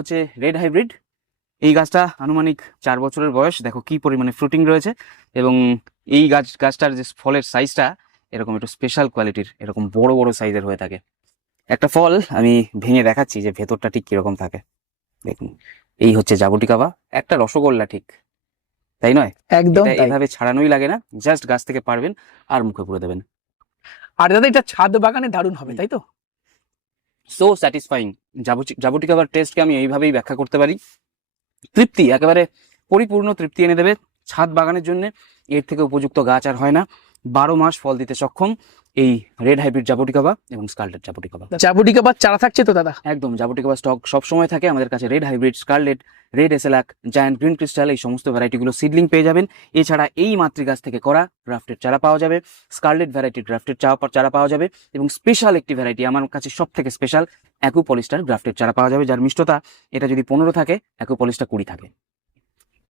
হচ্ছে red hybrid. এই গাছটা আনুমানিক 4 বছরের বয়স। দেখো কি পরিমাণে ফ্রুটিং রয়েছে, এবং এই গাছটার যে ফলের সাইজটা এরকম একটু স্পেশাল কোয়ালিটির, এরকম বড় বড় সাইজের হয়ে থাকে। একটা ফল আমি ভেঙে দেখাচ্ছি যে ভেতরটা ঠিক কিরকম থাকে। দেখুন, এই হচ্ছে জাবুটিকাবা, একটা রসগোল্লা ঠিক, তাই নয়? একদম এটা তাই। এভাবে ছাড়ানোই লাগে না, জাস্ট গাছ থেকে পারবেন আর মুখে পুরো দেবেন। আর দাদা এটা ছাদ বাগানে দারুণ হবে, তাই তো? So satisfying. জাবুটিকাবার টেস্টকে আমি এইভাবেই ব্যাখ্যা করতে পারি, তৃপ্তি, একেবারে পরিপূর্ণ তৃপ্তি এনে দেবে। ছাদ বাগানের জন্য এর থেকে উপযুক্ত গাছ আর হয় না। 12 মাস ফল দিতে সক্ষম এই রেড হাইব্রিড জাবুটিকাবা এবং স্কারলেট জাবুটিকাবা। জাবুটিকা চারা থাকছে তো দাদা? একদম, জাবুটিকাবা স্টক সবসময় থাকে আমাদের কাছে। রেড হাইব্রিড, স্কারলেট, রেড এসেলাক, জায়ান্ট গ্রিন ক্রিস্টাল, এই সমস্ত ভ্যারাইটিগুলো সিডলিং পেয়ে যাবেন। এছাড়া এই মাতৃগাছ থেকে করা গ্রাফটেড চারা পাওয়া যাবে, স্কারলেট ভ্যারাইটির গ্রাফটেড চারা পাওয়া যাবে, এবং স্পেশাল একটি ভ্যারাইটি, আমার কাছে সব থেকে স্পেশাল, অ্যাকুপলিস্টার গ্রাফটেড চারা পাওয়া যাবে, যার মিষ্টতা এটা যদি 15 থাকে, অ্যাকুপলিস্টার 20 থাকে।